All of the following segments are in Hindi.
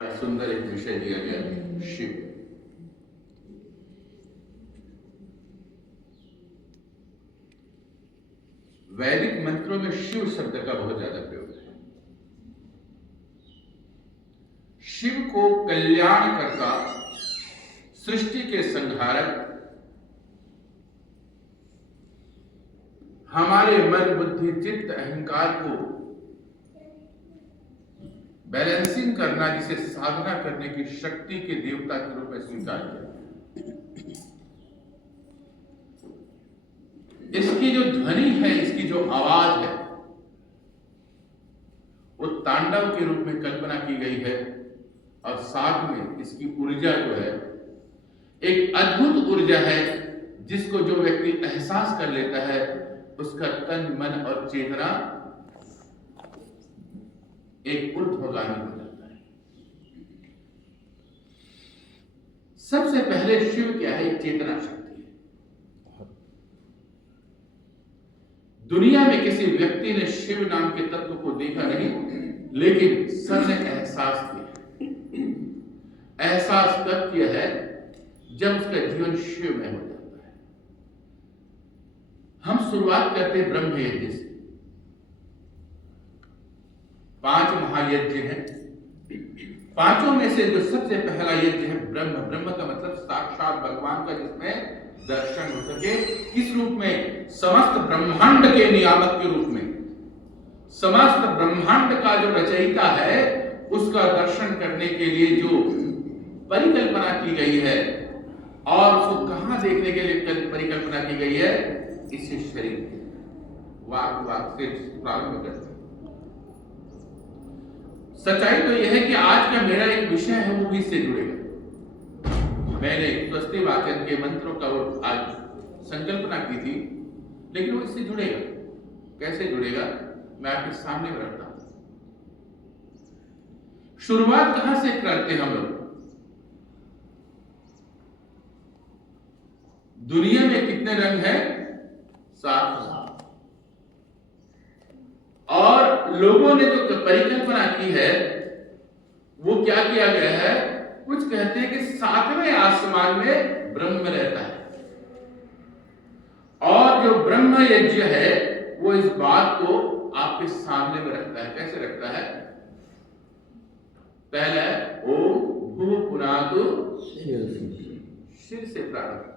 सुंदर एक विषय दिया गया है, शिव। वैदिक मंत्रों में शिव शब्द का बहुत ज्यादा प्रयोग है। शिव को कल्याणकर्ता, सृष्टि के संहारक, हमारे मन बुद्धि चित्त अहंकार को बैलेंसिंग करना, जिसे साधना करने की शक्ति के देवता के रूप में स्वीकार किया। इसकी जो ध्वनि है, इसकी जो आवाज है, वो तांडव के रूप में कल्पना की गई है। और साथ में इसकी ऊर्जा जो है एक अद्भुत ऊर्जा है, जिसको जो व्यक्ति एहसास कर लेता है, उसका तन मन और चेतना एक ऊर्ध्वगामी हो जाता है। सबसे पहले शिव क्या है? एक चेतना शक्ति है। दुनिया में किसी व्यक्ति ने शिव नाम के तत्व को देखा नहीं, लेकिन सबने एहसास किया। एहसास तब किया है जब उसका जीवन शिव में हो जाता है। हम शुरुआत करते हैं ब्रह्म यज्ञ से। 5 महायज्ञ हैं। पांचों में से जो सबसे पहला यज्ञ है ब्रह्म। ब्रह्म का मतलब साक्षात भगवान का, जिसमें दर्शन हो सके। किस रूप में? समस्त ब्रह्मांड के नियामक के रूप में। समस्त ब्रह्मांड का जो रचयिता है, उसका दर्शन करने के लिए जो परिकल्पना की गई है, और उसको कहां देखने के लिए परिकल्पना की गई है? इसी शरीर के वाक से प्रारंभ करते। सच्चाई तो यह है कि आज का मेरा एक विषय है, वो भी इससे जुड़ेगा। मैंने स्वस्ति वाचन के मंत्रों का वो आज संकल्पना की थी, लेकिन वो इससे जुड़ेगा। कैसे जुड़ेगा, मैं आपके सामने रखता हूं। शुरुआत कहां से करते हैं हम लोग? दुनिया में कितने रंग हैं? 7। और लोगों ने जो परिकल्पना की है, वो क्या किया गया है? कुछ कहते हैं कि 7वें आसमान में ब्रह्म रहता है। और जो ब्रह्म यज्ञ है, वो इस बात को आपके सामने में रखता है। कैसे रखता है? पहला है ओम भूः पुनातु शिर से प्रारंभ।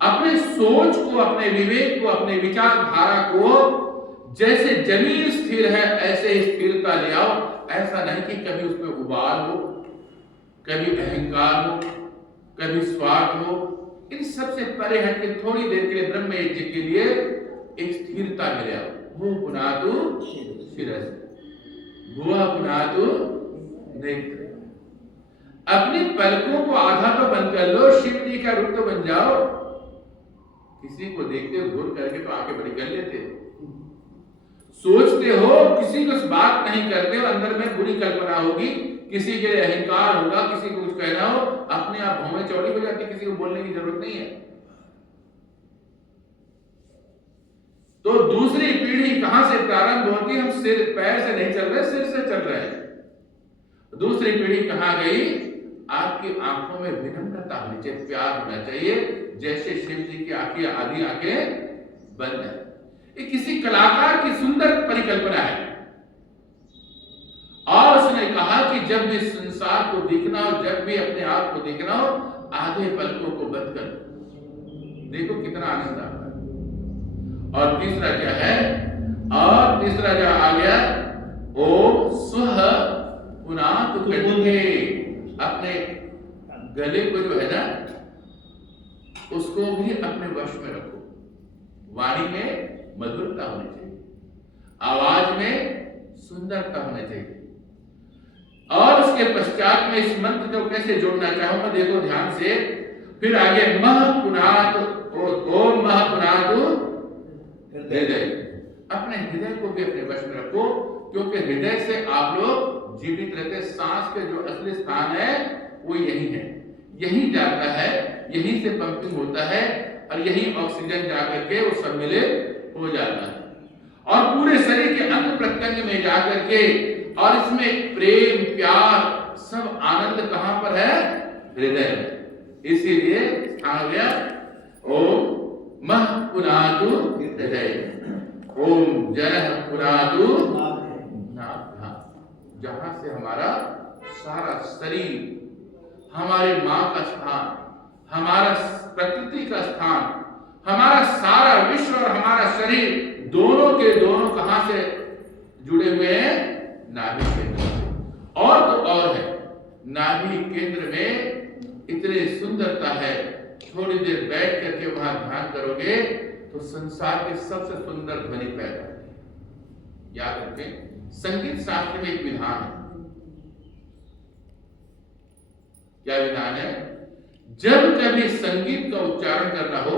अपने सोच को, अपने विवेक को, अपने विचारधारा को, जैसे जमीन स्थिर है ऐसे ही स्थिरता ले आओ। ऐसा नहीं कि कभी उसमें उबाल हो, कभी अहंकार हो, कभी स्वार्थ हो। इन सबसे परे हट के थोड़ी देर के लिए ब्रह्म यज्ञ के लिए एक स्थिरता में ले आओ। भूः पुनातु शिरः, भुवः पुनातु नेत्र। अपनी पलकों को आधा तो बंद कर लो, शिव जी का रूप तो बन जाओ। किसी को देखते हो घूर करके तो आंखें बड़ी कर लेते हो, सोचते हो, किसी को बात नहीं करते हो, अंदर में बुरी कल्पना होगी, किसी के लिए अहंकार होगा, किसी को कुछ कहना हो, अपने आप भौवें चौड़ी हो जाती, किसी को बोलने की जरूरत नहीं है। तो दूसरी पीढ़ी कहां से प्रारंभ होती है? हम सिर पैर से नहीं चल रहे, सिर से चल रहे हैं। दूसरी पीढ़ी कहां गई? आपकी आंखों में विनम्रता होनी चाहिए, प्यार होना चाहिए, जैसे शिव जी की आंखें, आधी आंखें बंद है। ये किसी कलाकार की सुंदर परिकल्पना है। और उसने कहा कि जब भी संसार को देखना हो, जब भी अपने आप को देखना हो, आधे पलकों को बंद कर देखो, कितना आनंद आता है। और तीसरा क्या है? और तीसरा जो आ गया, ओम स्वः पुनातु कंठे। अपने गले को जो है ना, उसको भी अपने वश में रखो। वाणी में मधुरता होनी चाहिए, आवाज में सुंदरता होनी चाहिए। और उसके पश्चात में इस मंत्र को कैसे जोड़ना चाहूंगा, देखो ध्यान से। फिर आगे मह पुनातु, ओम मह पुनातु हृदय। अपने हृदय को भी अपने वश में रखो, क्योंकि हृदय से आप लोग जीवित रहते। सांस के जो असली स्थान है वो यही है, यही जाता है, यहीं से पंपिंग होता है, और यही ऑक्सीजन जाकर के वो सम्मिलित हो जाता है, और पूरे शरीर के अंग प्रत्यंग में जाकर के और इसमें प्रेम प्यार सब आनंद कहां पर है? हृदय में। इसीलिए कहा गया ओम मह पुनातु हृदय, ओम जनः पुनातु नाभ्यां, जहां से हमारा सारा शरीर, हमारी मां का स्थान, हमारा प्रकृति का स्थान, हमारा सारा विश्व और हमारा शरीर दोनों के दोनों कहां से जुड़े हुए हैं? नाभि केंद्र। और तो और है, नाभि केंद्र में इतनी सुंदरता है, थोड़ी देर बैठ करके वहां ध्यान करोगे तो संसार के सबसे सुंदर ध्वनि पैदा होगी। याद रखें, संगीत शास्त्र में एक विधान है। क्या विधान है? जब कभी संगीत का उच्चारण करना हो,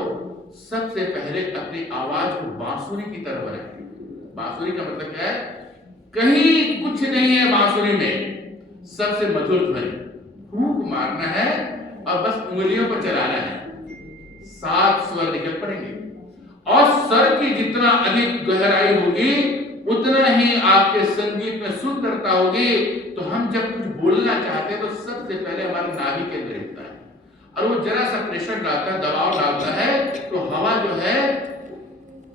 सबसे पहले अपनी आवाज को बांसुरी की तरह रखें। बांसुरी का मतलब क्या है? कहीं कुछ नहीं है बांसुरी में, सबसे मधुर ध्वनि, फूंक मारना है और बस उंगलियों पर चलाना है, 7 स्वर निकल पड़ेंगे। और स्वर की जितना अधिक गहराई होगी उतना ही आपके संगीत में सुंदरता होगी। तो हम जब कुछ बोलना चाहते हैं तो सबसे पहले हमारी नाभि केंद्र हिलता है और वो जरा सा प्रेशर डालता है, दबाव डालता है, तो हवा जो है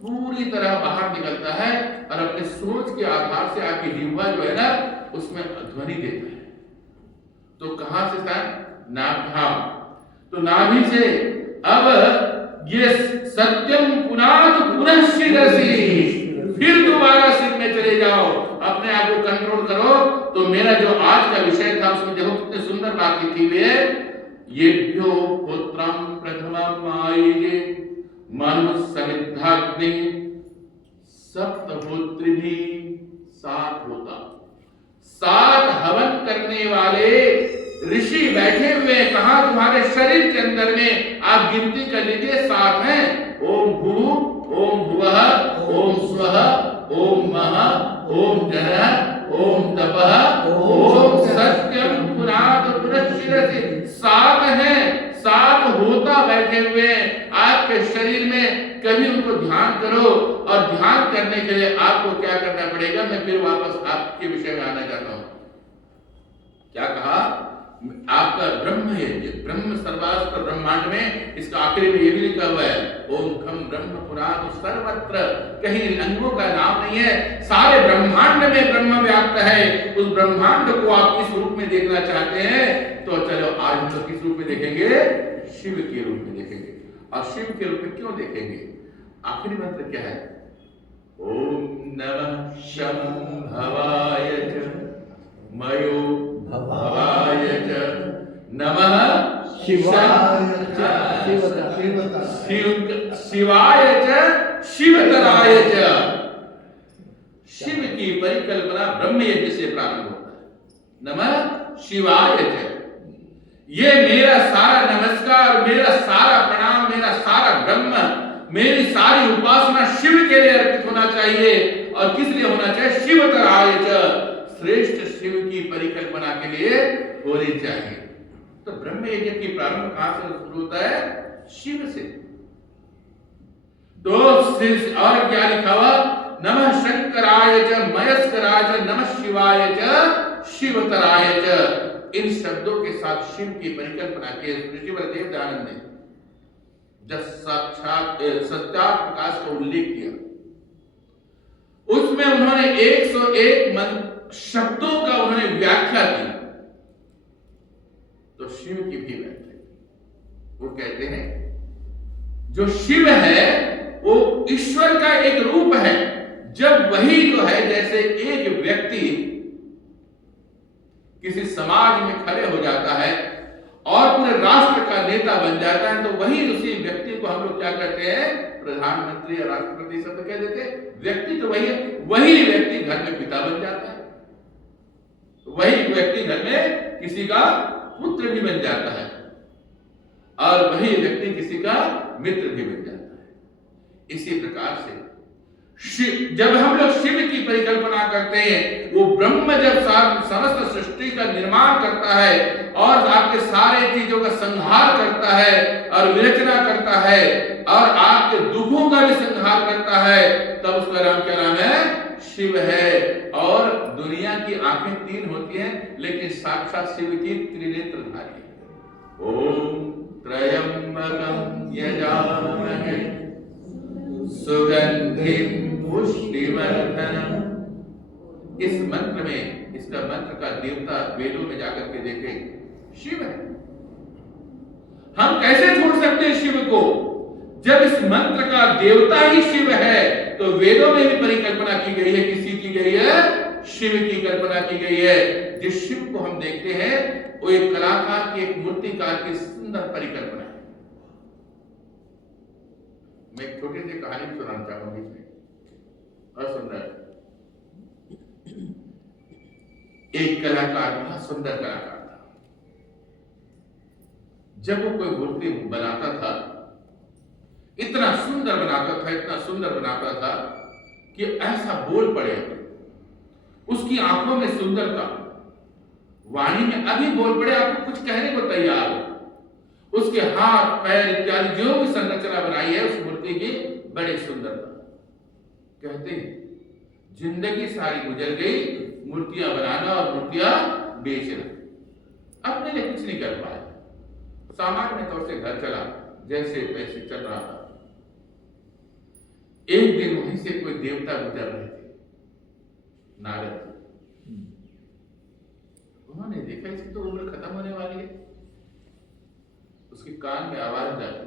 पूरी तरह बाहर निकलता है और अपने सोच के आधार से आपकी जिह्वा जो है ना उसमें ध्वनि देता है। तो कहां से था? नाभ्यां। तो नाभि से अब ये सत्यम पुनात पुनः शिरसि, फिर दोबारा सिर में चले जाओ, अपने आप को कंट्रोल करो। तो मेरा जो आज का विषय था उसमें देखो कितनी सुंदर बात लिखी हुई है। येभ्यो पुत्रम प्रथमम आयुजे मनु समिद्धाग्नि सप्तहोत्रिभि, 7 होता, 7 हवन करने वाले ऋषि बैठे हुए। कहा? तुम्हारे शरीर के अंदर में। आप गिनती कर लीजिए, 7 हैं। ओम भू, ओम भुवः, ओम स्वः, ओम महः, ओम जनः, ओम तपः, ओम सत्यम पुनात पुनः शिरसि। 7 हैं, 7 होता बैठे हुए आपके शरीर में। कभी उनको ध्यान करो, और ध्यान करने के लिए आपको क्या करना पड़ेगा? मैं फिर वापस आपके विषय में आना चाहता हूं। क्या कहा? आपका ब्रह्म यज्ञ, ब्रह्म सर्वास्त्र ब्रह्मांड में, इसका आखिरी में ये भी लिखा हुआ है ओम खम ब्रह्म पुनातु सर्वत्र। कहीं अंगों का नाम नहीं है, सारे ब्रह्मांड में ब्रह्म व्याप्त है। उस ब्रह्मांड को आप किस रूप में देखना चाहते हैं? तो चलो आज हम लोग किस रूप में देखेंगे? शिव के रूप में देखेंगे। और शिव के रूप में क्यों देखेंगे? आखिरी मंत्र क्या है? ओम नमः शंभवाय च मयो भवाय च नमः शिवाय च शिवतराय च। शिव की परिकल्पना ब्रह्म यज्ञ से प्रारंभ होता है। नमः शिवाय च, ये मेरा सारा नमस्कार, मेरा सारा प्रणाम, मेरा सारा ब्रह्म, मेरी सारी उपासना शिव के लिए अर्पित होना चाहिए। और किस लिए होना चाहिए? शिवतराय च, श्रेष्ठ शिव की परिकल्पना के लिए होनी चाहिए। तो ब्रह्म यज्ञ की प्रारंभ कहां से शुरू होता है? शिव से। तो और क्या लिखा हुआ? नमः शंकराय च मयस्कराय च नमः शिवाय च शिवतराय च। इन शब्दों के साथ शिव की परिकल्पना के ऋषिवर देव दयानंद ने जब साक्षात सत्यार्थ प्रकाश का उल्लेख किया, उसमें उन्होंने 101 शब्दों का उन्होंने व्याख्या की। तो शिव की भी व्याख्या, वो कहते हैं जो शिव है वो ईश्वर का एक रूप है। जब वही जो है, जैसे एक व्यक्ति किसी समाज में खड़े हो जाता है और पूरे राष्ट्र का नेता बन जाता है, तो वही उसी व्यक्ति को हम लोग क्या कहते हैं? प्रधानमंत्री या राष्ट्रपति शब्द कह देते हैं। व्यक्ति तो वही है, वही व्यक्ति घर में पिता बन जाता है, वही व्यक्ति घर में किसी का पुत्र भी बन जाता है, और वही व्यक्ति किसी का मित्र भी बन जाता है। इसी प्रकार से जब हम लोग शिव की परिकल्पना करते हैं, वो ब्रह्म जब समस्त सृष्टि का निर्माण करता है और आपके सारे चीजों का संहार करता है और विरचना करता है और आपके दुखों का भी संहार करता है, तब उसका नाम क्या नाम है? शिव है। और दुनिया की आंखें 3 होती हैं, लेकिन साक्षात शिव की त्रिनेत्रधारी है। ओम त्रयंबकम यजामहे सुगंधिम पुष्टिवर्धनम। इस मंत्र में, इसका मंत्र का देवता वेदों में जाकर के देखें, शिव है। हम कैसे छोड़ सकते हैं शिव को, जब इस मंत्र का देवता ही शिव है। तो वेदों में भी परिकल्पना की गई है, किसी की गई है, शिव की कल्पना की गई है। जिस शिव को हम देखते हैं वो एक कलाकार की, एक मूर्तिकार की सुंदर परिकल्पना है। मैं एक छोटी सी कहानी सुनाना चाहूंगी इसमें, और सुंदर। एक कलाकार, बहुत सुंदर कलाकार था। जब वो कोई मूर्ति बनाता था, इतना सुंदर बनाता था, इतना सुंदर बनाता था कि ऐसा बोल पड़े। उसकी आंखों में सुंदरता, वाणी में अभी बोल पड़े, आपको कुछ कहने को तैयार हो। उसके हाथ पैर इत्यादि जो भी संरचना बनाई है उस मूर्ति की, बड़े सुंदरता। कहते हैं जिंदगी सारी गुजर गई मूर्तियां बनाना और मूर्तियां बेचना, अपने लिए कुछ नहीं कर पाया। सामान्य तौर से घर चला, जैसे तैसे चल रहा था। एक दिन वहीं से कोई देवता गुजर रहे थे, नारद। उन्होंने देखा इसकी तो उम्र खत्म होने वाली है। उसके कान में आवाज जाती,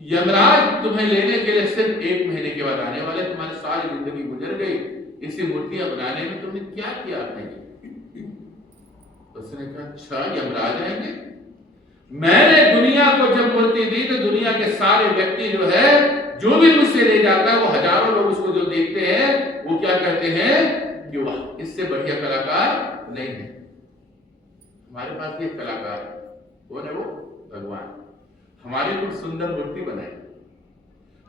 यमराज तुम्हें लेने के लिए सिर्फ 1 महीने के बाद आने वाले। तुम्हारी सारी जिंदगी गुजर गई इसी मूर्तियां बनाने में, तुमने क्या किया अपने लिए? उसने कहा, अच्छा यमराज आएंगे? मैंने दुनिया को जब मूर्ति दी तो दुनिया के सारे व्यक्ति जो है, जो भी मुझसे ले जाता है, वो हजारों लोग उसको जो देखते हैं वो क्या कहते हैं कि वाह, इससे बढ़िया कलाकार नहीं है। हमारे पास भी एक कलाकार है, कौन है वो? भगवान। हमारी कुछ सुंदर मूर्ति बनाई,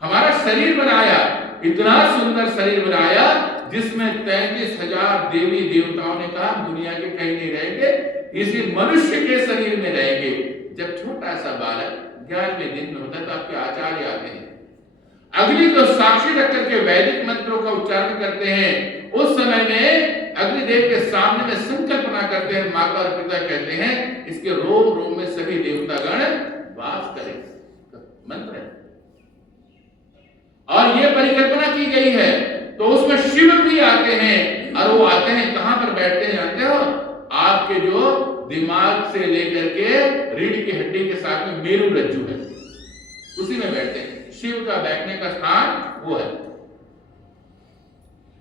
हमारा शरीर बनाया, इतना सुंदर शरीर बनाया जिसमें 33,000 देवी देवताओं ने कहा दुनिया के कहीं नहीं रहेंगे, इसी मनुष्य के शरीर में रहेंगे। जब छोटा सा बालक 11वें दिन में होता है तो आपके आचार्य आते हैं, अग्नि को साक्षी रख करके वैदिक मंत्रों का उच्चारण करते हैं। उस समय में अग्निदेव के सामने में संकल्पना करते हैं, माता और पिता कहते हैं इसके रोम रोम में सभी देवतागण वास करें, मंत्र है। और ये परिकल्पना की गई है, तो उसमें शिव भी आते हैं। और वो आते हैं कहां पर बैठते हैं जानते हो? आपके जो दिमाग से लेकर के रीढ़ की हड्डी के साथ में मेरु रज्जु है, उसी में बैठते हैं। शिव का बैठने का स्थान वो है।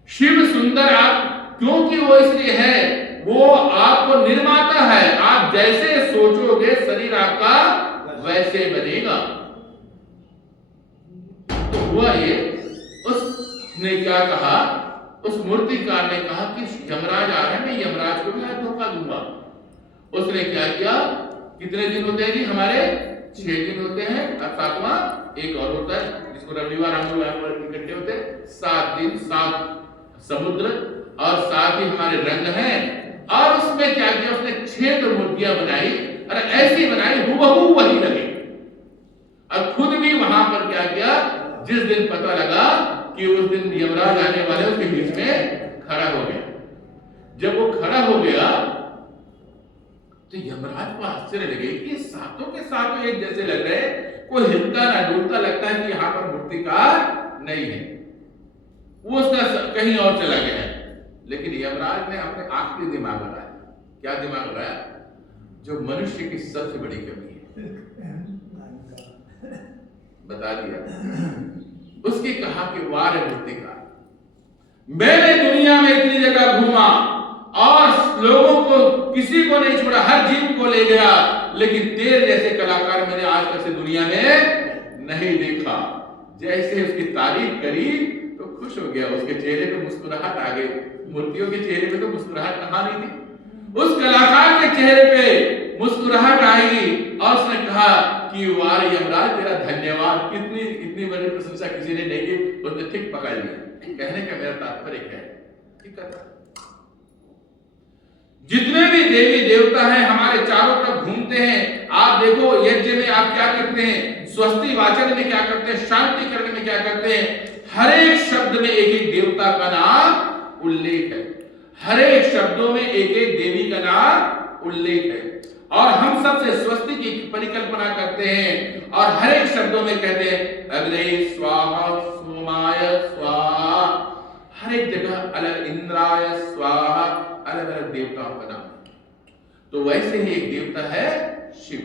शिव सुंदर आप क्योंकि वो इसलिए है, वो आपको निर्माता है। आप जैसे सोचोगे शरीर आपका वैसे बनेगा। तो हुआ ये, उसने क्या कहा, उस मूर्तिकार ने कहा कि यमराज आ रहे हैं, मैं यमराज को भी आज धोखा दूंगा। उसने क्या किया, कितने दिन होते हैं जी हमारे? 6 दिन होते हैं, और 7वां एक और होता है जिसको रविवार हम लोग यहाँ पर इकट्ठे होते हैं। 7 दिन 7 समुद्र और 7 ही हमारे रंग हैं। और उसमें क्या किया, उसने 6 मूर्तियां बनाई, और ऐसी बनाई हूबहू वही लगे। और खुद भी वहां पर क्या किया, जिस दिन पता लगा कि उस दिन यमराज आने वाले, उसके बीच में खड़ा हो गया। जब वो खड़ा हो गया तो यमराज को आश्चर्य लगे कि सातों के सातों एक जैसे लग रहे, कोई हिलता ना डुलता, लगता है कि यहाँ पर मूर्तिकार नहीं है। वो उसका कहीं और चला गया है। लेकिन यमराज ने अपने आखिरी दिमाग लगाया। क्या दिमाग लगाया? जो मनुष्य की सबसे बड़ी कमी है, बता दिया। उसकी कहा कि वार मूर्तिकार, मैंने दुनिया में इतनी जगह घूमा और लोगों को किसी को नहीं छोड़ा, हर जीव को ले गया, लेकिन तेरे जैसे कलाकार मैंने आज तक से दुनिया में नहीं देखा। जैसे उसकी तारीफ करी तो खुश हो गया, उसके चेहरे पे मुस्कुराहट आ गई। मूर्तियों के चेहरे पे तो मुस्कुराहट कहां नहीं थी, उस कलाकार के चेहरे पे मुस्कुराहट आई। और उसने कहा कि वार यमराज तेरा धन्यवाद, इतनी बड़ी प्रशंसा किसी ने नहीं की। उसने ठीक पकड़ लिया। कहने का मेरा तात्पर्य क्या है, ठीक है, जितने भी देवी देवता हैं हमारे चारों तरफ घूमते हैं। आप देखो यज्ञ में आप क्या करते हैं, स्वस्ति वाचन में क्या करते हैं, शांति करने में क्या करते हैं, हर एक शब्द में एक एक देवता का नाम उल्लेख है, हर एक शब्दों में एक एक देवी का नाम उल्लेख है। और हम सबसे स्वस्ति की परिकल्पना करते हैं और हर एक शब्दों में कहते हैं अग्ने स्वाहा, सोमाय स्वाहा, हर एक जगह अलग, इंद्राय स्वाहा, अलग अलग देवताओं का नाम। तो वैसे ही एक देवता है शिव।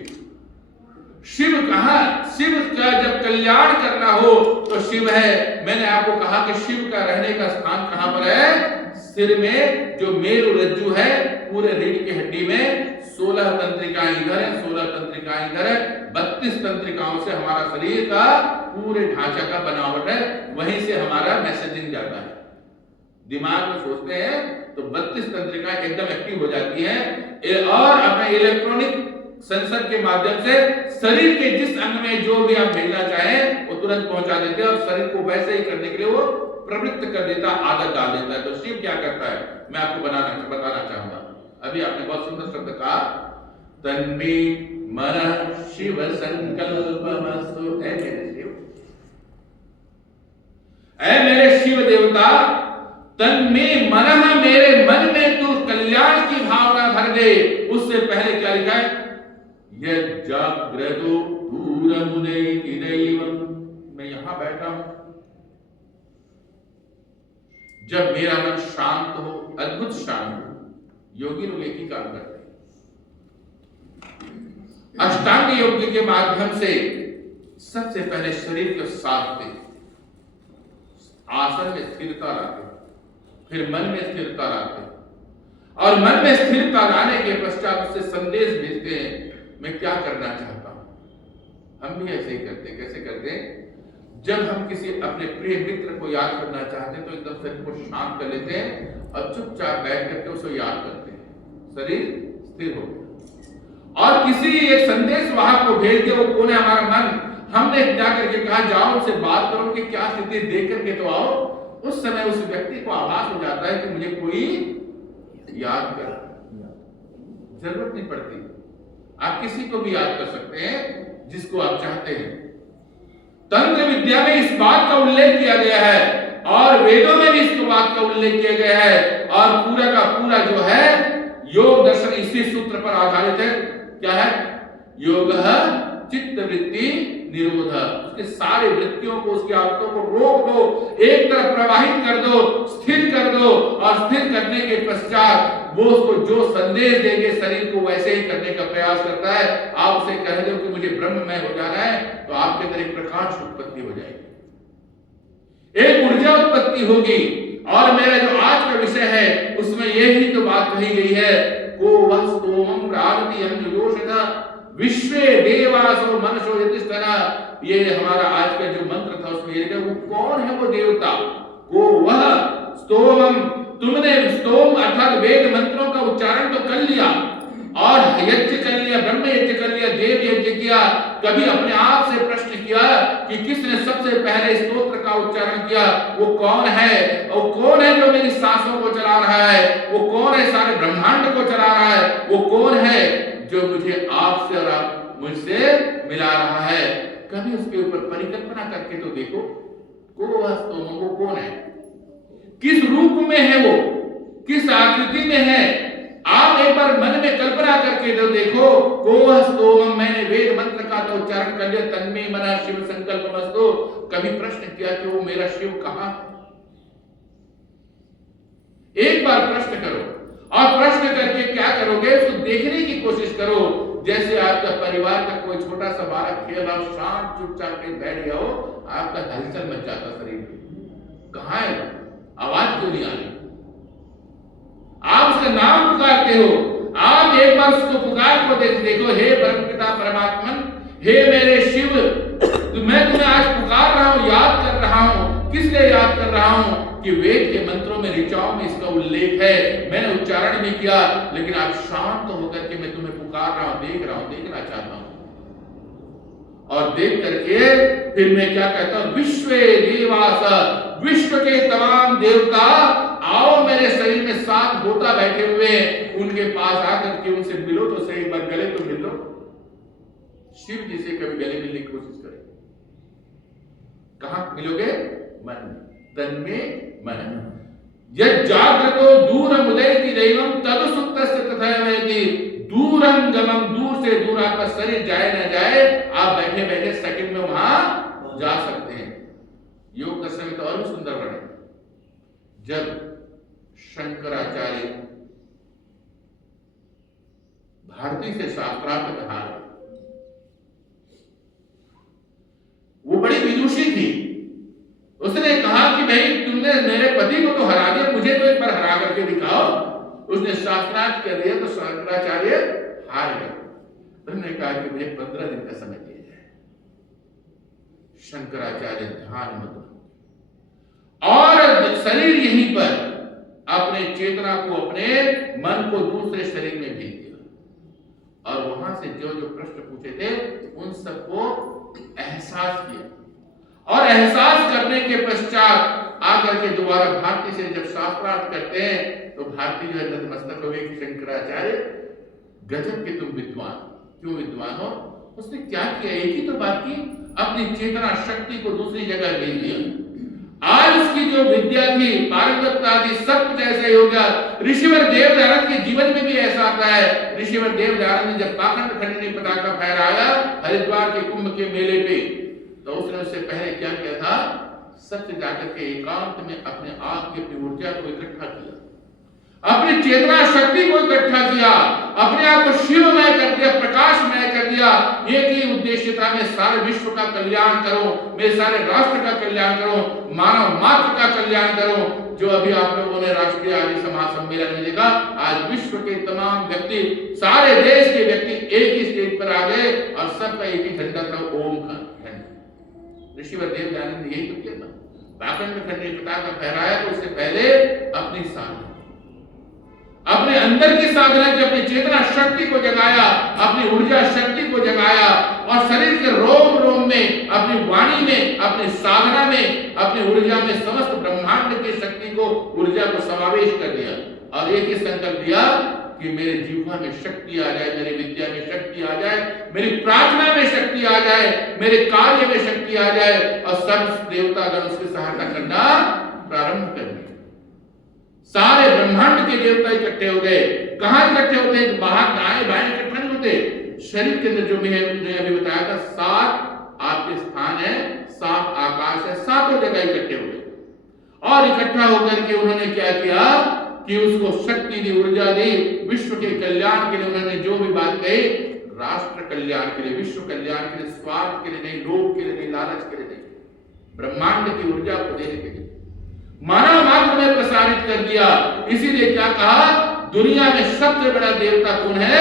शिव कहा, शिव का जब कल्याण करना हो तो शिव है। मैंने आपको कहा कि शिव का रहने का स्थान कहां पर है? सिर में जो मेरु रज्जु है, पूरे रीढ़ की हड्डी में 16 तंत्रिकाएं इधर है, 16 तंत्रिकाएं इधर है, 32 तंत्रिकाओं से हमारा शरीर का पूरे ढांचा का बनावट है, वहीं से हमारा मैसेजिंग जाता है। दिमाग में सोचते हैं तो 32 तंत्रिकाएं एकदम एक्टिव हो जाती हैं और अपने इलेक्ट्रॉनिक सेंसर के माध्यम से शरीर के जिस अंग में जो भी आप भेजना चाहें वो तुरंत पहुंचा देते हैं और शरीर को वैसे ही करने के लिए वो प्रवृत्त कर देता, आदत डाल देता है। तो शिव क्या करता है, मैं आपको बताना चाहूंगा। अभी आपने बहुत सुंदर शब्द कहा, तन्मे मन शिव संकल्पमस्तु। ऐ मेरे शिव देवता, तन्मे मन, मेरे मन में तू कल्याण की भावना भर दे। उससे पहले क्या लिखा है? यज्जाग्रतो दूरमुदैति दैवम्। मैं यहां बैठा हूं, जब मेरा मन शांत हो, अद्भुत शांत हो। योगी लोग एक ही काम करते हैं, अष्टांग योग के माध्यम से सबसे पहले शरीर को साफ दे, आसन में स्थिरता लाते, फिर मन में स्थिरता लाते और मन में स्थिरता लाने के पश्चात उससे संदेश भेजते हैं मैं क्या करना चाहता हूं। हम भी ऐसे ही करते हैं। कैसे करते हैं? जब हम किसी अपने प्रिय मित्र को याद करना चाहते हैं तो एकदम शरीर को शांत कर लेते हैं और चुपचाप बैठ करके उसको याद करते हैं, शरीर स्थिर हो गया। और किसी एक संदेश वाहक को भेज दिया, वो कौन है? हमारा मन। हमने जाकर के कहा जाओ उनसे बात करो कि क्या स्थिति देख करके तो आओ। उस समय उस व्यक्ति को आभास हो जाता है कि मुझे कोई याद कर, जरूरत नहीं पड़ती, आप किसी को भी याद कर सकते हैं जिसको आप चाहते हैं। तंत्र विद्या में इस बात का उल्लेख किया गया है और वेदों में भी इस बात का उल्लेख किया गया है और पूरा का पूरा जो है योग दर्शन इसी सूत्र पर आधारित है। क्या है? योग चित्त वृत्ति निरोध। उसके सारे वृत्तियों को, उसकी आदतों को रोक दो, एक तरफ प्रवाहित कर दो, स्थिर कर दो और स्थिर करने के पश्चात वो उसको जो संदेश देंगे शरीर को वैसे ही करने का प्रयास करता है। आप उसे कह दो कि मुझे ब्रह्ममय हो जाना है तो आपके अंदर एक प्रकाश उत्पत्ति हो जाएगी, एक ऊर्जा उत्पत्ति होगी। और मेरा जो आज का विषय है उसमें यही तो बात कही गई है, को वस्तुम रागति योषिता विश्वे देवासो मनसो यतिष्ठना। ये हमारा आज का जो मंत्र था उसमें ये वो कौन है? वो देवता। को वह स्तोमम, तुमने स्तोम अर्थात वेद मंत्रों का उच्चारण तो कर लिया और यज्ञ कर लिया, ब्रह्म यज्ञ कर लिया, देव यज्ञ किया। कभी अपने आप से प्रश्न किया कि किसने सबसे पहले स्तोत्र का उच्चारण किया? वो कौन है? और कौन है जो मेरी सांसों को चला रहा है? वो कौन है सारे ब्रह्मांड को चला रहा है? वो कौन है जो मुझे आपसे और आप मुझसे मिला रहा है? कभी उसके ऊपर परिकल्पना करके तो देखो, को वास्तव में कौन है, किस रूप में है, वो किस आकृति में है। आप एक बार मन में कल्पना करके तो देखो, को स्तोम, मैंने वेद मंत्र का तो उच्चारण कर लिया, तन्मे मनः शिव संकल्पमस्तु। कभी प्रश्न किया कि वो मेरा शिव कहां? एक बार प्रश्न करो और प्रश्न करके क्या करोगे? उसको देखने की कोशिश करो। जैसे आपका परिवार का कोई छोटा सा बालक खेल रहा हो, शांत चुपचाप के बैठ गया हो, आपका हलचल मच जाता शरीर में, कहां है वो? आवाज क्यों नहीं आ रही? आप उसका नाम पुकारते हो। आप एक बार उसको पुकार को देखो, हे परमपिता परमात्मन, हे मेरे शिव, तो मैं तुम्हें आज पुकार रहा हूं, याद कर रहा हूं। किस लिए याद कर रहा हूं? कि वेद के मंत्रों में, ऋचाओं में इसका उल्लेख है, मैंने उच्चारण भी किया, लेकिन आप शांत होकर के मैं तुम्हें पुकार रहा हूं, देख रहा हूं, देखना चाहता हूं। और देख करके फिर मैं क्या कहता हूं? विश्वे देवास, विश्व के तमाम देवता आओ मेरे शरीर में, साथ होता बैठे हुए, उनके पास आकर के उनसे मिलो तो सही, एक बार गले तो मिल लो। शिव जी से कभी गले मिलने की कोशिश करें, कहां मिलोगे? मन, तन्मे मन। यद जागृतो दूरम उदयति दैवम तद सुप्तस्य तथा वैति। दूरम गमम, दूर से दूर आपका शरीर जाए ना जाए, आप बैठे बैठे सेकंड में वहां जा सकते हैं। योग दर्शन में तो और भी सुंदर बने। जब शंकराचार्य भारती से शास्त्रार्थ कहा, वो बड़ी विदुषी थी। उसने कहा कि भाई तुमने मेरे पति को तो हरा दिया, मुझे तो एक बार हरा करके दिखाओ। उसने शास्त्रार्थ कर दिया तो शंकराचार्य हार गए। उन्होंने कहा कि मुझे 15 दिन का समय दिया जाए। शंकराचार्य ध्यान मग्न और शरीर यहीं पर अपने चेतना को, अपने मन को दूसरे शरीर में भेज दिया और वहां से जो जो प्रश्न पूछे थे उन सबको एहसास किया। और एहसास करने के पश्चात आकर के दोबारा भारती से जब शास्त्रार्थ करते हैं तो भारती जो है नतमस्तक हो गए कि शंकराचार्य गजब के तुम विद्वान। क्यों विद्वान हो? उसने क्या किया? एक ही तो बात की, अपनी चेतना शक्ति को दूसरी जगह भेज दिया। आज उसकी जो विद्या थी, पारंगतता थी, सब कुछ ऐसे हो गया। ऋषिवर देवदयानंद के जीवन में भी ऐसा आता है। ऋषिवर देवदयानंद ने जब पाखंड खंडनी पताका फहराया हरिद्वार के कुंभ के मेले पे, तो उसने उससे पहले क्या किया था? सबसे जाकर के एकांत में अपने आप की अपनी ऊर्जा को इकट्ठा किया, अपनी चेतना शक्ति को इकट्ठा किया, अपने आप को शिवमय कर दिया, प्रकाशमय कर दिया। एक ही उद्देश्य था, मैं सारे विश्व का कल्याण करूं, मैं सारे राष्ट्र का कल्याण करूं, मानव मात्र का कल्याण करूं। जो अभी आप लोगों ने राष्ट्रीय आर्य समाज सम्मेलन में देखा, आज विश्व के तमाम व्यक्ति, सारे देश के व्यक्ति एक ही स्टेज पर आ गए और सबका एक ही झंडा था, ओम का झंडा। ऋषिवर देवदयानंद ने यही तो किया था। पाखंड खंडनी पताका फहराया तो उससे पहले अपनी साधना, अपने अंदर की साधना की, अपनी चेतना शक्ति को जगाया, अपनी ऊर्जा शक्ति को जगाया और शरीर के रोम रोम में, अपनी वाणी में, अपनी साधना में, अपनी ऊर्जा में समस्त ब्रह्मांड की शक्ति को, ऊर्जा को समावेश कर दिया और एक ही संकल्प दिया कि मेरे जीवन में शक्ति आ जाए, मेरी विद्या में शक्ति आ जाए, मेरी प्रार्थना में शक्ति आ जाए, मेरे कार्य में शक्ति आ जाए और सब देवतागण उसकी सहायता करना प्रारंभ कर दिया। सारे ब्रह्मांड के देवता इकट्ठे हो गए। कहां इकट्ठे होते हैं? बाहर दाएं बाएं इकट्ठे नहीं होते। शरीर के अंदर जो मैं अभी बताया था, 7 आपके स्थान है, 7 आकाश है, 7 जगह इकट्ठे हो गए और इकट्ठा होकर के उन्होंने क्या किया कि उसको शक्ति दी, ऊर्जा दी। विश्व के कल्याण के लिए उन्होंने जो भी बात कही, राष्ट्र कल्याण के लिए, विश्व कल्याण के लिए, स्वार्थ के लिए नहीं, लोभ के लिए नहीं, लालच के लिए नहीं, ब्रह्मांड की ऊर्जा को देने के लिए मानव मात्र में प्रसारित कर दिया। इसीलिए क्या कहा? दुनिया में सबसे बड़ा देवता कौन है?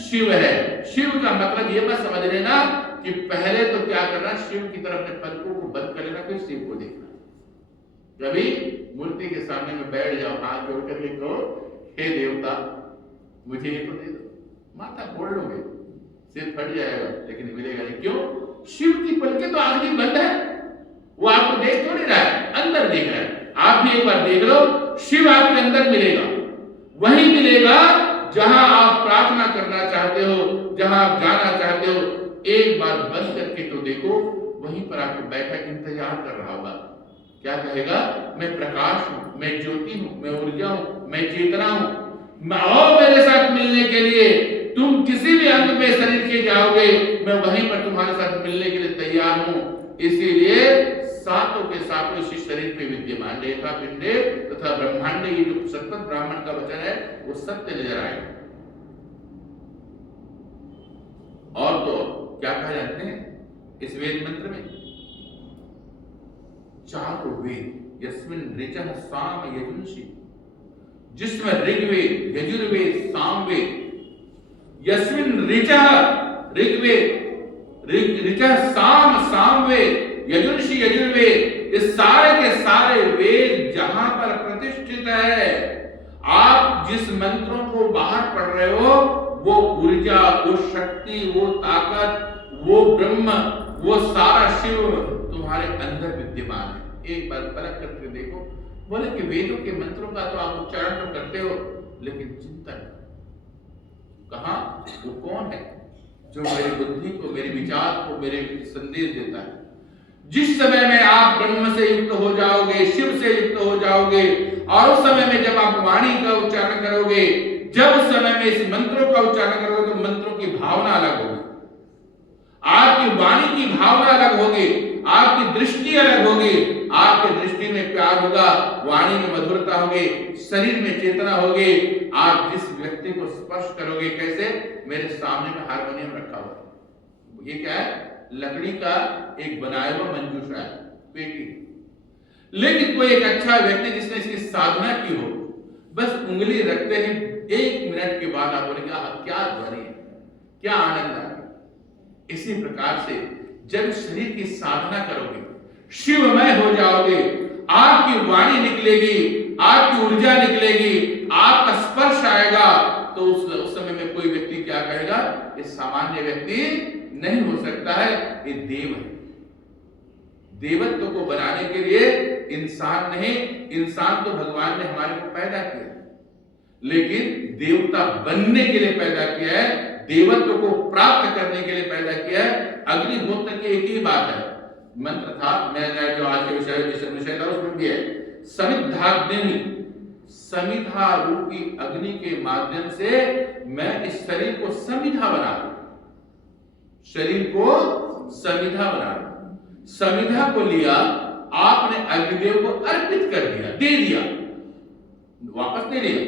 शिव है। शिव का मतलब ये मत समझ लेना कि पहले तो क्या करना, शिव की तरफ अपने पलकों को बंद कर लेना, फिर शिव को देखना। कभी मूर्ति के सामने में बैठ जाओ, हाथ जोड़ करके कहो, हे देवता मुझे ये तो दे दो, माथा फोड़ लोगे, सिर फट जाएगा लेकिन मिलेगा नहीं। क्यों? शिव की पलकें तो आदमी बंद है, वो आपको देख तो नहीं रहा है, अंदर देख रहा है। आप भी एक बार देख लो, शिव आपके अंदर मिलेगा, वही मिलेगा जहां आप प्रार्थना करना चाहते हो, जहां आप जाना चाहते हो। एक बार बंद करके तो देखो, वहीं पर आपको बैठा इंतजार कर रहा होगा। क्या कहेगा? मैं प्रकाश हूं, मैं ज्योति हूं, मैं ऊर्जा हूं, मैं चेतना हूं, आओ मेरे साथ मिलने के लिए। तुम किसी भी अंग पे शरीर के जाओगे, मैं वहीं पर तुम्हारे साथ मिलने के लिए तैयार हूं। इसीलिए सातों के सातों इसी शरीर पे विद्यमान, रेखा पिंडे तथा ब्रह्मांडे, ये जो सतत ब्राह्मण का वचन है वो सत्य नजर आएगा। और तो क्या कहा जानते हैं इस वेद मंत्र में? चारों वेद, यस्मिन ऋचः साम यजुंषि, जिसमें ऋग्वेद, यजुर्वेद, सामवेद, यस्मिन ऋचः ऋग्वेद, ऋचः साम सामवेद, यजुर्षि यजुर्वेद, इस सारे के सारे वेद जहां पर प्रतिष्ठित है, आप जिस मंत्रों को बाहर पढ़ रहे हो, वो ऊर्जा, वो शक्ति, वो ताकत, वो ब्रह्म, वो सारा शिव तुम्हारे अंदर विद्यमान है। एक बार परख करके देखो। बोले कि वेदों के मंत्रों का तो आप उच्चारण तो करते हो, लेकिन चिंतन कहां? वो कौन है जो मेरी बुद्धि को, मेरे विचार को, मेरे संदेश देता है? जिस समय में आप ब्रह्म से युक्त हो जाओगे, शिव से युक्त हो जाओगे, और उस समय में जब आप वाणी का उच्चारण करोगे, जब उस समय में इस मंत्रों का उच्चारण करोगे, तो मंत्रों की भावना अलग होगी, आपकी वाणी की भावना अलग होगी, आपकी दृष्टि अलग होगी। आपकी दृष्टि में प्यार होगा, वाणी में मधुरता होगी, शरीर में चेतना होगी। आप जिस व्यक्ति को स्पर्श करोगे, कैसे? मेरे सामने में हारमोनियम रखा हुआ है, ये क्या है? लकड़ी का एक बनाया हुआ मंजूषा है, पेटी। लेकिन कोई एक अच्छा व्यक्ति जिसने इसकी साधना की हो, बस उंगली रखते ही 1 मिनट के बाद आप बोलेंगे क्या ध्वनि है, क्या आनंद है। इसी प्रकार से जब शरीर की साधना करोगे, शिवमय हो जाओगे, आपकी वाणी निकलेगी, आपकी ऊर्जा निकलेगी, आपका स्पर्श आएगा, तो उस समय में कोई व्यक्ति क्या कहेगा? ये सामान्य व्यक्ति नहीं हो सकता है, ये देव है। देवत्व को बनाने के लिए इंसान नहीं, इंसान तो भगवान ने हमारे को पैदा किया, लेकिन देवता बनने के लिए पैदा किया है, देवत्व को प्राप्त करने के लिए पैदा किया है। अग्निहोत्र की एक ही बात है, मंत्र था, मैं जो आज के विषय था उसमें भी है, समिद्धाग्नि, समिधा रूपी अग्नि के माध्यम से मैं इस शरीर को समिधा बना दूं, शरीर को समिधा बना दूं। समिधा को लिया आपने, अग्निदेव को अर्पित कर दिया, दे दिया, वापस नहीं लिया,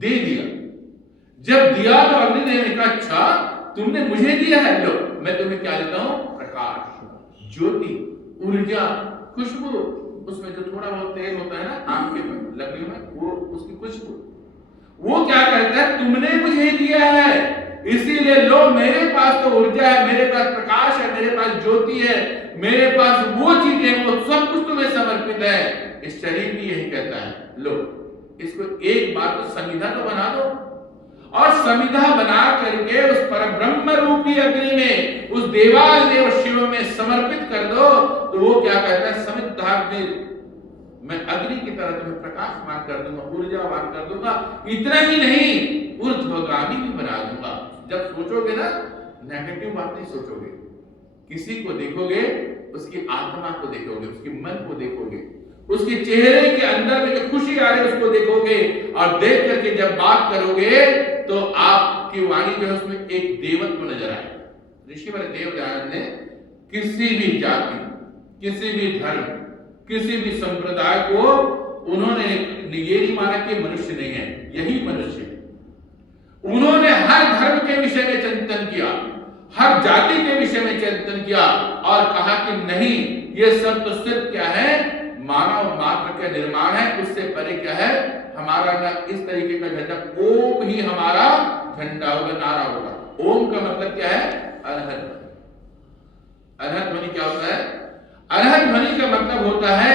दे दिया। जब दिया तो अग्निदेव ने कहा अच्छा तुमने मुझे दिया है, लो मैं तुम्हें क्या देता हूं? प्रकाश, ज्योति, ऊर्जा, खुशबू, उसमें जो थोड़ा बहुत तेल होता है ना आम के लकड़ी में, वो उसकी खुशबू, वो क्या कहता है? तुमने मुझे दिया है, इसीलिए लो मेरे पास तो ऊर्जा है, मेरे पास प्रकाश है, मेरे पास ज्योति है, मेरे पास वो चीजें, वो सब कुछ तुम्हें समर्पित है। इस शरीर भी यही कहता है, लो इसको एक बार तो समिधा तो बना दो, और समिधा बना करके उस परब्रह्म रूपी अग्नि में, उस देवादिदेव शिव में समर्पित कर दो, तो वो क्या कहता है? समिद्धाग्नि, मैं अग्नि की तरह तुम्हें प्रकाशमान कर दूंगा, ऊर्जावान कर दूंगा। इतना ही नहीं, ऊर्ध्वगामी भी बना दूंगा। जब सोचोगे ना, नेगेटिव बात नहीं सोचोगे, किसी को देखोगे, उसकी आत्मा को देखोगे, उसके मन को देखोगे, उसके चेहरे के अंदर में जो खुशी आ रही है उसको देखोगे, और देख करके जब बात करोगे तो आपकी वाणी जो है उसमें एक देवत्व नजर आएगा। ऋषि वाले देवदयानंद ने किसी भी जाति, किसी भी धर्म, किसी भी संप्रदाय को उन्होंने ये नहीं माना कि मनुष्य नहीं है, यही मनुष्य है। उन्होंने हर धर्म के विषय में चिंतन किया, हर जाति के विषय में चिंतन किया, और कहा कि नहीं, ये सब तो सिर्फ क्या है? मानव मात्र का निर्माण है, उससे परे क्या है? हमारा ना इस तरीके का झंडा, ओम ही हमारा झंडा होगा, नारा होगा। ओम का मतलब क्या है? अरहत ध्वनि। अरहत ध्वनि क्या होता है? अरहत ध्वनि का मतलब होता है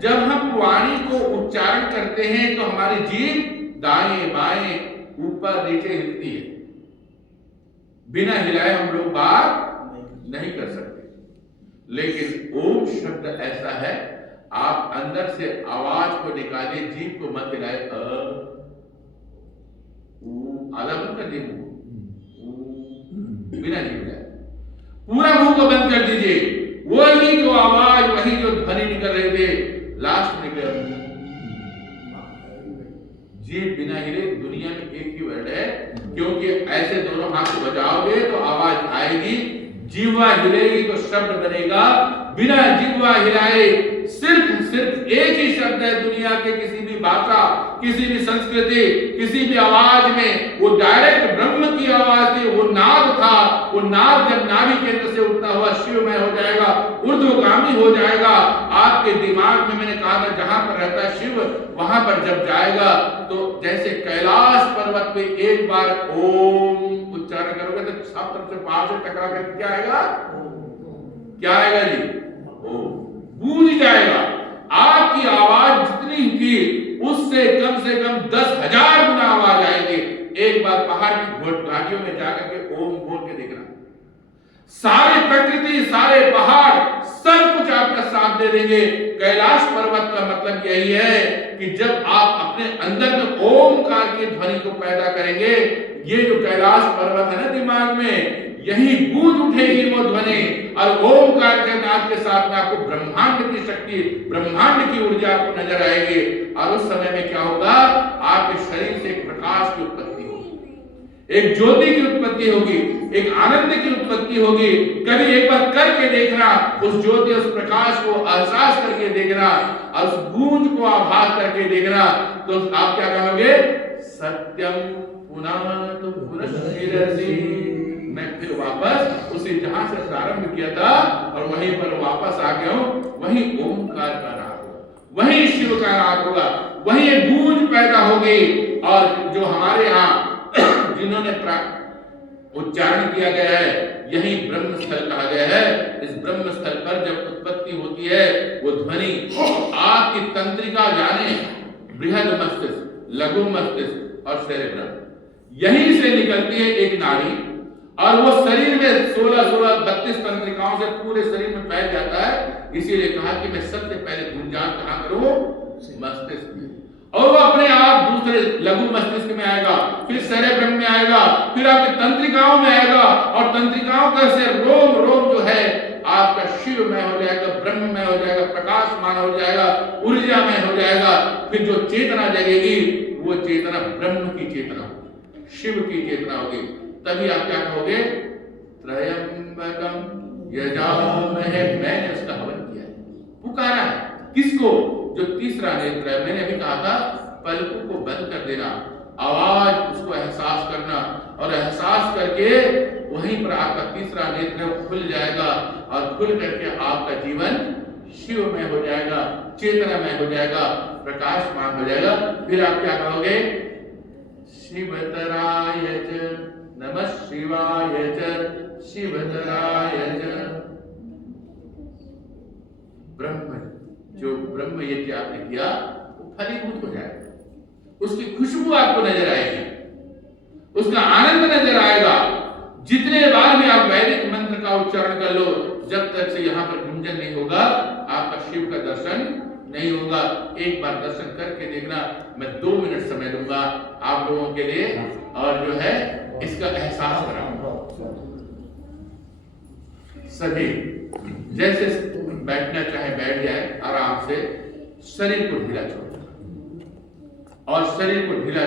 जब हम वाणी को उच्चारण करते हैं तो हमारी जीभ दाएं बाएं ऊपर नीचे हिलती है, बिना हिलाए हम लोग बात नहीं कर सकते। लेकिन ओम शब्द ऐसा है, आप अंदर से आवाज को निकालिए, जीभ को मत हिलाए, आधा बंद कर दीजिए, बिना जीभ हिलाए, पूरा मुंह को बंद कर दीजिए। वही जो आवाज, वही जो ध्वनि निकल रहे थे, लास्ट में निकल, जीभ बिना हिले। दुनिया में एक ही वर्ड है, क्योंकि ऐसे दोनों हाथ से बजाओगे तो आवाज आएगी, जीवा हिलेगी तो शब्द बनेगा। बिना जीवा हिलाए सिर्फ एक ही शब्द है दुनिया के किसी भी भाषा, किसी भी संस्कृति, किसी भी आवाज में, वो डायरेक्ट ब्रह्म की आवाज थी, वो नाद था। वो नाद जब नाभि केंद्र से उठता हुआ शिवमय हो जाएगा, ऊर्ध्वगामी हो जाएगा। आपके दिमाग में, मैंने कहा था, जहां पर रहता है शिव, वहां पर जब जाएगा तो जैसे कैलाश पर्वत पे एक बार ओम उच्चारण करोगे तो सब तरफ से पहाड़ से टकरा करके क्या आएगा? क्या आएगा जी? ओम गूंज जाएगा। आपकी आवाज जितनी थी उससे कम से कम 10,000 गुना आवाज आएगी। एक बार पहाड़ की घाटियों में जाकर के ओम बोल के देखना, सारी प्रकृति, सारे पहाड़, सब कुछ आपका साथ दे देंगे। कैलाश पर्वत का मतलब यही है कि जब आप अपने अंदर में ओमकार की ध्वनि को पैदा करेंगे, ये जो कैलाश पर्वत है ना दिमाग में, यही गूंज उठेगी वो ध्वनि, और ओमकार के नाद के साथ में आपको ब्रह्मांड की शक्ति, ब्रह्मांड की ऊर्जा आपको नजर आएगी। और उस समय में क्या होगा, आपके शरीर से एक प्रकाश की उत्पत्ति होगी, एक ज्योति की उत्पत्ति होगी, एक आनंद की उत्पत्ति होगी। कभी एक बार करके देखना, उस ज्योति, उस प्रकाश को एहसास करके देखना, और उस गूंज को आभास करके देखना, तो आप क्या कहोगे, सत्यम पुनः तो पुनश्चिरसि। मैं फिर वापस उसी जहां से प्रारंभ किया था और वहीं पर वापस आ गया हूं। वहीं ओमकार का नाद होगा, वहीं शिव का नाद होगा, वहीं एक गूंज पैदा होगी। और जो हमारे यहाँ जिन्होंने उच्चारण किया गया है, यही ब्रह्म स्थल कहा गया है। इस ब्रह्म स्थल पर जब उत्पत्ति होती है वो ध्वनि, आपकी तंत्रिका जाने बृहद मस्तिष्क, लघु मस्तिष्क और सेरेब्रम, यहीं से निकलती है एक नाड़ी, और वो शरीर में 16 32 तंत्रिकाओं से पूरे शरीर में फैल जाता है। इसीलिए कहा कि मैं सबसे पहले गुंजान कहां करूं, मस्तिष्क में, और वो अपने आप दूसरे लघु मस्तिष्क में आएगा, फिर सेरेब्रम में आएगा, फिर आपकी तंत्रिकाओं में आएगा, और तंत्रिकाओं का से रोम रोम जो है आपका शिवमय हो जाएगा, ब्रह्ममय हो जाएगा, प्रकाशमान हो जाएगा, ऊर्जामय हो जाएगा। फिर जो चेतना जगेगी वो चेतना ब्रह्म की चेतना होगी, शिव की चेतना होगी। तभी आप क्या कहोगे, त्रयंबकम यजामहे। मैंने उसका हवन किया है, पुकारा है किसको, जो तीसरा नेत्र है। मैंने अभी कहा था पलकों को बंद कर देना, आवाज उसको एहसास करना, और एहसास करके वहीं पर आपका तीसरा नेत्र खुल जाएगा, और खुल करके आपका जीवन शिवमय हो जाएगा, चेतनामय हो जाएगा, प्रकाशमान हो जाएगा। फिर आप क्या कहोगे, शिवतराय च नमः शिवाय च शिवतराय च। ब्रह्म, जो ब्रह्म यज्ञ आपने किया वो फलीभूत हो जाएगा, उसकी खुशबू आपको नजर आएगी, उसका आनंद नजर आएगा। जितने बार भी आप वैदिक मंत्र का उच्चारण कर लो, जब तक से यहाँ पर गुंजन नहीं होगा आपका शिव का दर्शन नहीं होगा। एक बार दर्शन करके देखना, मैं 2 मिनट समय दूंगा आप लोगों के लिए, और जो है इसका एहसास कराऊंगा। सभी जैसे बैठना चाहे बैठ जाए आराम से, शरीर को ढीला छोड़, और शरीर को ढीला